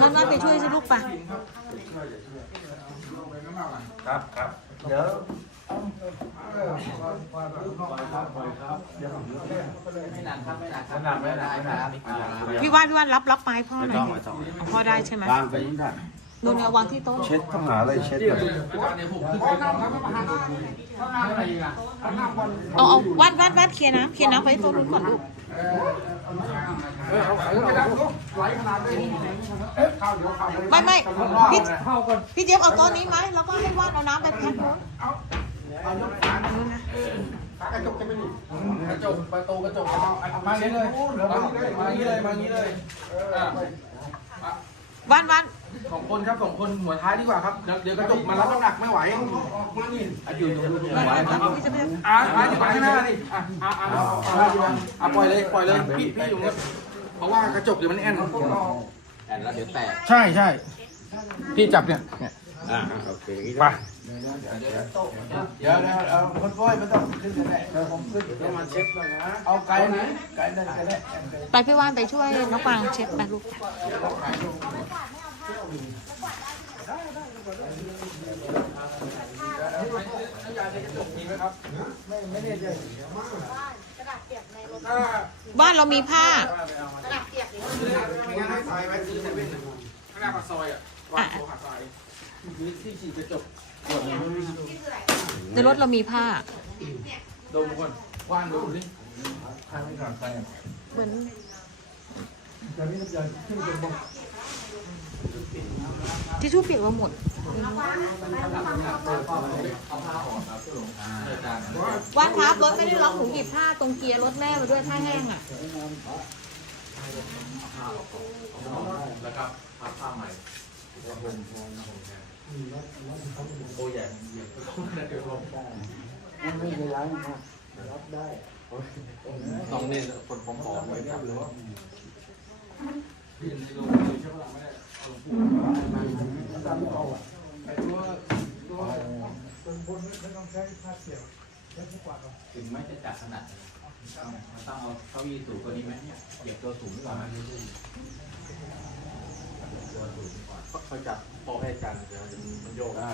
นั่นนั่นไปช่วยสิลูกปะครับครับเดี๋ยวไม่หนักครับไม่หนักครับหนักไม่หนักไม่หนักพี่ว่านพี่ว่านรับล็อกไม้พ่อหน่อยต้องไม่ต้องพ่อได้ใช่ไหมวางไปนี่ท่านนู่นเอาวางที่โต๊ะเช็ดต้องหาอะไรเช็ดก่อนเอาเอาว่านว่านว่านเคลียร์น้ำเคลียร์น้ำไว้โต๊ะนู้นก่อนลูก ไม่ไม่พี่พี่เจี๊ยบเอาโต๊ะนี้ไหมแล้วก็ให้ว่านเอาน้ำไปแพ็คนู้นนู้นนะกระจกประตูกระจกมาอย่างนี้เลยมาอย่างนี้เลยมาอย่างนี้เลยว่านว่าน สองคนครับสองคนหัวท้ายดีกว่าครับเดี๋ยวเดี๋ยวกระจกมารับน้ำหนักไม่ไหวอะอยู่ตรงนี้วานว่านว่านพี่จะไปอะอะอยู่ข้างหน้าดิอะอะอะอะอะปล่อยเลยปล่อยเลยพี่พี่อยู่เนี่เพราะว่ากระจกเดี๋ยวมันแอนแอนแล้วเดี๋ยวแตกใช่ใช่พี่จับเนี่ยเนี่ยอ่าโอเคไปเดี๋ยวนะเอาคนป่วยไม่ต้องขึ้นกันแหละเดี๋ยวผมขึ้นเดี๋ยวมาเช็ดหน่อยนะเอาไกลไหนไกลนั่นก็ได้ไปพี่ว่านไปช่วยน้องกวางเช็ดไปลูก ถ้าบ้านเรามีผ้าไม่งั้นให้ทรายไว้ซื้อเซเว่นน่ะข้างหน้าปากซอยอะวางโซหาทรามีที่ฉีดกระจกขวดหนึงในรถเรามีผ้าดมก่อนว่านดูสิเหมือน ทิชชู่เปียกเราหมด ว่านครับรถไม่ได้ล็อกหนูหยิบผ้าตรงเกียร์รถแม่มาด้วยผ้าแห้งอะแล้วก็พับผ้าใหม่โอ้ใหญ่ไม่เป็นไรนะรับได้ต้องเน้นคนผอมๆไว้ครับ ถึงไม่จะจัดขนาดนั้มันต้องเอาเก้าอี้สูงกว่านี้ไหมเนี่ยเก็บตัวสูงกว่ามันตัวสูงกว่าเขาจับโต๊ะให้กันเดี๋ยวมันโยกได้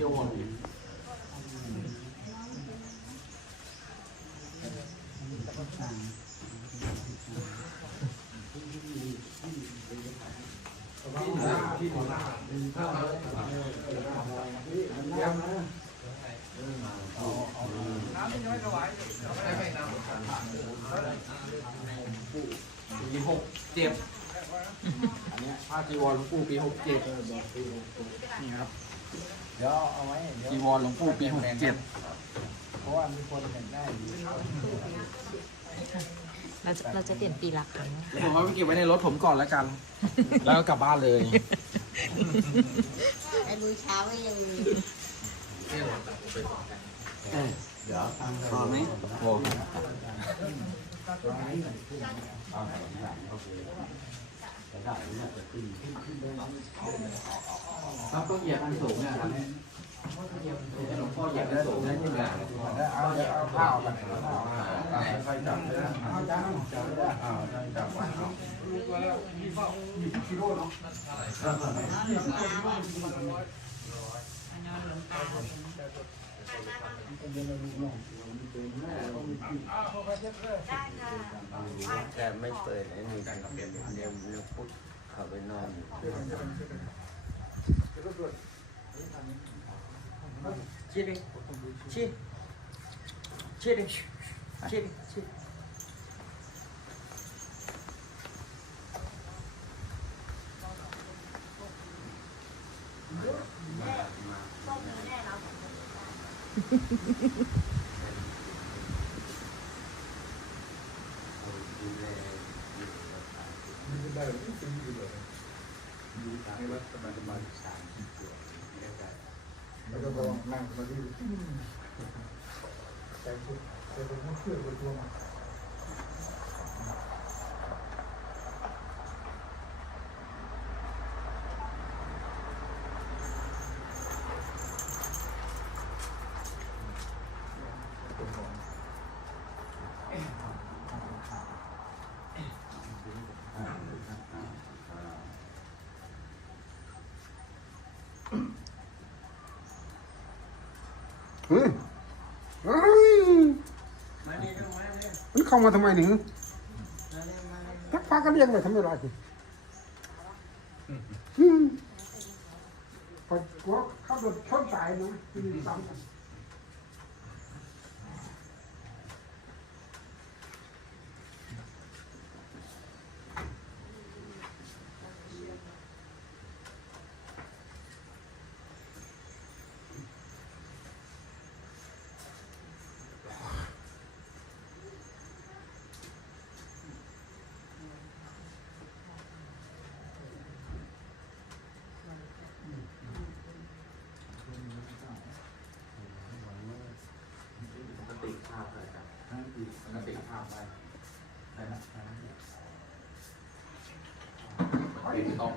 โยกอีก ปีหกเจ็ดอันนี้ผ้าจีวรหลวงปู่ปีหกเจ็ดนี่ครับ เดี๋ยวเอาไว้จีวรหลวงปู่ปีหกเจ็ดเพราะว่ามีคนแต่งได้ เราจะเราจะเปลี่ยนปีละครั้ง ผมเอาไปเก็บไว้ในรถผมก่อนแล้วกัน แล้วก็กลับบ้านเลยไอ้มื้อเช้าก็ยังมีเดี๋ยวพอไหมโอ้ครับต้องเหยียบมันสูงเนี่ยครับหลวงพ่อเหยียบมันสูงนะที่แบบ เอาเอาข้าวกันเอาค่อยจับเลยนะเอาจับจับเลยเอาจับเอา แต่ไม่เปิดไอ้นี่กันเดี๋ยวเดี๋ยวพุทธเข้าไปนอนชิดชิดชิดชิ ดชิดแล้วก็ลองนั่งมาที่แต่คุณแต่ผมไม่เชื่อตัวตัวมัน มาเนี่ยลูกมาเนี่ยมันเข้ามาทำไมหนึ่งมาเนี่ยมาเนี่ยทักพากันเรียกไปทำไมไรสิอืมพอกลัวขับรถชนตายนะที่นี่ซ้ำกันปกติภาพอะไรครับป กติภาพไปได้นะเป็นต้อง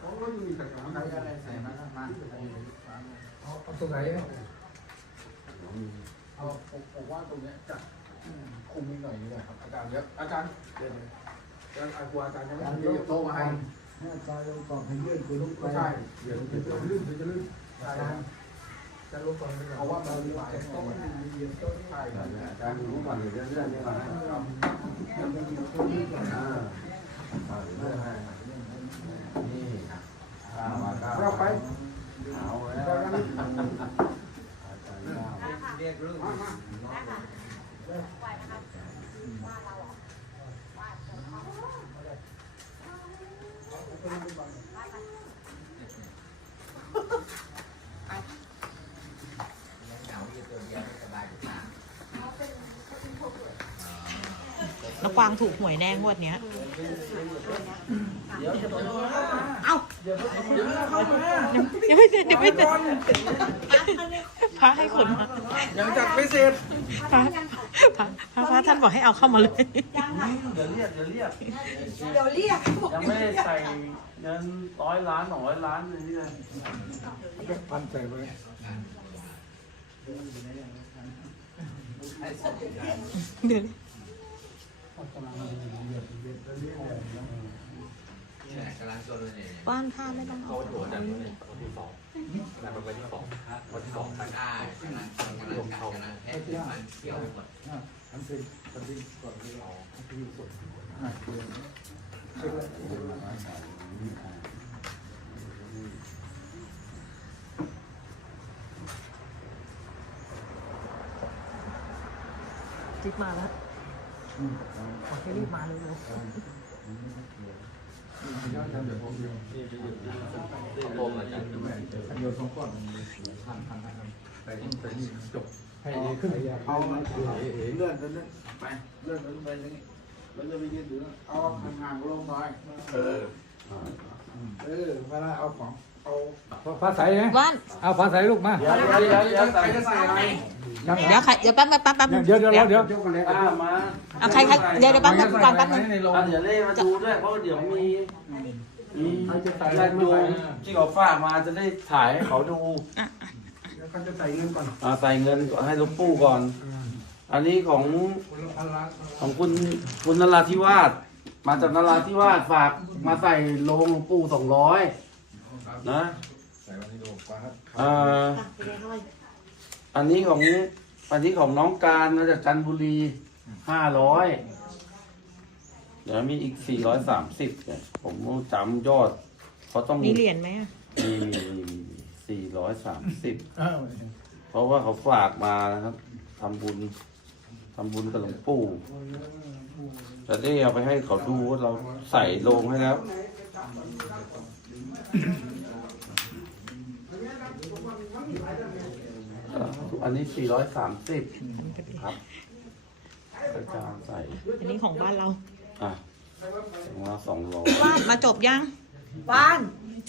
เขาก็มีแต่ของไหนอะไรใส่มาแล้วมาเอาเอาตรงไหนเนี่ยเอาผมผมว่าตรงเนี้ยจะคุมนิดหน่อยนี่แหละครับอาจารย์เดี๋ยวอาจารย์เดี๋ยวอาจารย์กลัวอาจารย์ยังไม่ได้ยกโต๊ะมาให้อาจารย์ลงก่อนให้เลื่อนคือลุกไปใช่เดี๋ยวจะลื่นจะลื่นใช่ครับ จะลงก่อนเพราะว่ามันมีหลายต๊ะมีเยอะต๊ะใช่ครับอารรู้ก่อนเดี๋ยวเลื่อนนี่ก่อนนะอ่าอ่าเลื่อนให้นี่อ่ามาก้าวเราไปเอาแล้วอาจารย์ก้าว เรียกลูก แล้ว กวางถูกหวยแน่งวดเนี้ย เอ้าเดี๋ยวไม่เสร็จเดี๋ยวไม่เสร็จพระให้ขนมายังจัดไม่เสร็จพระพระพระพระท่านบอกให้เอาเข้ามาเลย เดี๋ยวเรียกเดี๋ยวเรียกเดี๋ยวเรียกยังไม่ได้ใส่เงินร้อยล้านสองร้อยล้านเลยเนี่ยพันใส่ไว้เดี๋ยว นี่แหละกำลังจนเลยเนี่ยบ้านผ้าไม่ต้องเขาเอาโดดจากวันที่วันที่สองแต่มันวันที่สองวันที่สองได้กำลังกำลังกำลังกำลังแค่มันเที่ยวหมดอันเป็นอันเป็นก่อนที่เราที่สุดอ่าเลื่อนจิ๊บมาแล้ว ขอให้รีบมาเร็วโตมาจากโยนสอก้อนพันพันพันไปไปนี่จบให้ขึ้นเอาเลื่อนเลื่อนไปเลื่อนไปตรงนี้แล้วจะไปยืนอยู่เอาห่างๆลงหน่อยเออเออเวลาเอาของเอา ฟ้าใสไหมๆว่านเอาฟ้าใสลูกมาเดี๋ยวเดี๋ยวเดี๋ยวเดี๋ยวใครจะใส่อะไรเดี๋ยวใครเดี๋ยวแป๊บแป๊บแป๊บแป๊บเดี๋ยวเดี๋ยวเดี๋ยวเดี๋ยวยกกันเลยอ่ามาเอาใครใครเดี๋ยวเดี๋ยวแป๊บแป๊บก่อนแป๊บนึงในโรงอะเดี๋ยวเล่มาดูด้วยเพราะว่าเดี๋ยวมีมีใครจะใส่ญาติโยมที่เขาฝากมาจะได้ถ่ายให้เขาดูเดี๋ยวเขาจะใส่เงินก่อนอ่าใส่เงินให้หลูกปู่ก่อน อันนี้ของคนละพันล้านของคุณคุณนราธิวาสมาจากนราธิวาสฝากมาใส่โรงหลวงปู่สองร้อย นะใส่วันนี้ดูฟ้าเอ่ออันนี้ของอันนี้ของน้องการมาจากจันทบุรีห้าร้อยเดี๋ยวมีอีกสี่ร้อยสามสิบเนี่ยผมจำยอดเขาต้องมีเหรียญไหมอะมีมีมีสี่ร้อยสามสิบ อ้าวเพราะว่าเขาฝากมานะครับทำบุญทำบุญกับหลวงปู่จะได้เอาไปให้เขาดูว่าเราใส่ลงให้แล้ว อันนี้ 430 ครับอาจารย์ใส่ อันนี้ของบ้านเรา อะของเราสองร้อยว่านมาจบยังบ้าน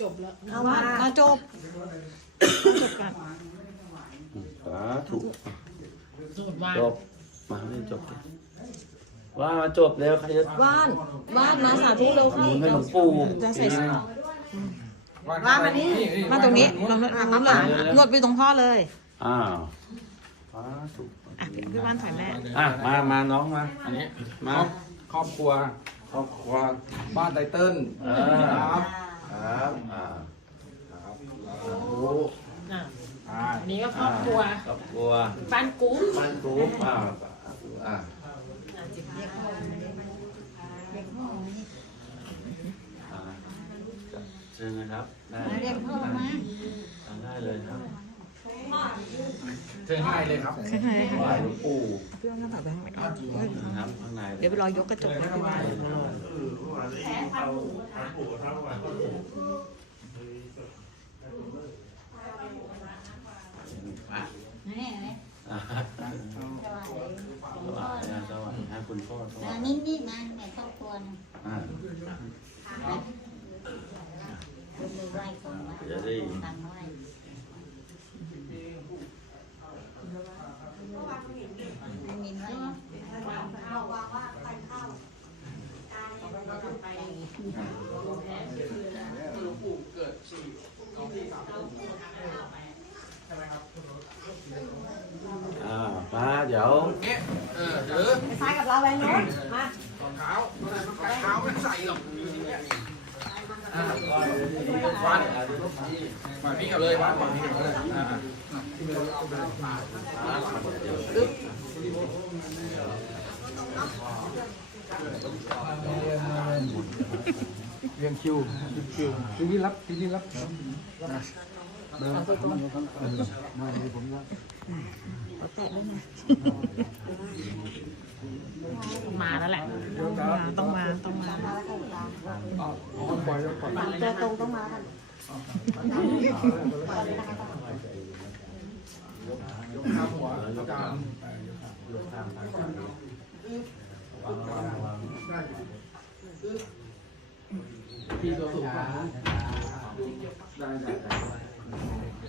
จบแล้วเอาว่ามานมาจบมาจบกันสาธุจบว่านจบมาไม่จบดิว่ามาจบแล้วใครจะว่านว่านมาสาธุเร็วหเข้ามุนให้หลวงปู่จะใส่ทีนึ งบ้านมานี่ มาตรงนี้ลงน้ำเลยนวดไปตรงพ่อเลยอ้าวสาธุอะพี่ว่านถ่ายแม่อะมามาน้องมา อันนี้มา ครอบครัว ครอบครัว บ้านไตเติ้ลเออครับครับอ่าครับโอ้อะอ่าอันนี้ก็ครอบครัวครอบครัวบ้านกุ้งบ้านกรุ๊ปอ่าอ่า อ่า เชิญนะครับได้เรียกพ่อมาทานได้เลยครับเชิญข้างในเลยครับไหว้หลวงปู่เพื่อนก็แบบแบงค์ไม่ต้องนะครับข้างในเดี๋ยวไปรอยกกระจกให้ดูอ่าสวัสดีสวัสดีครับคุณพ่อสวัสดีนิ่งนิ่งนะในครอบครัวนะ อ่าย กมือไหว้ก่อนว่า จะได้ ตังไหว้ ไม่มีไหว้ หลวงปู่เกิดสี่สองสี่สามใช่ไหมครับ อ่ามาเดี๋ยว เนี่ยเออหรือ ไปซ้ายกับเราไปโน้นมาร องเท้ารองเท้าไม่ใส่หรอกอยู่ที่เนี่ยอ่าวัน วันนี้กันเลยวันวันนี้กันเลยอ่าเรียงคิวคิวทีนี้รับทีนี้รับเบอร์มาเลยผมรับมาแล้วแหละ ต้องมา ต้องมาต้องปล่อยต้องปล่อยเจอตรงต้องมา กันข้าวหัวจานพี่ตัวสูงกว่าได้ได้ได้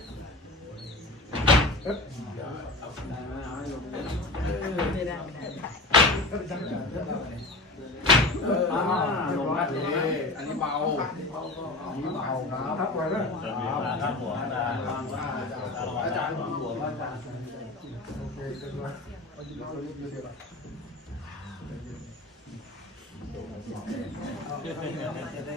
อ่าลงมาเลยอันนี้เบานี่เบาครับ ครับหัวอาจารย์อาจารย์หัวอาจารย์โอเคเสร็จแล้วเอาดีตัวนี้เดียวกันเ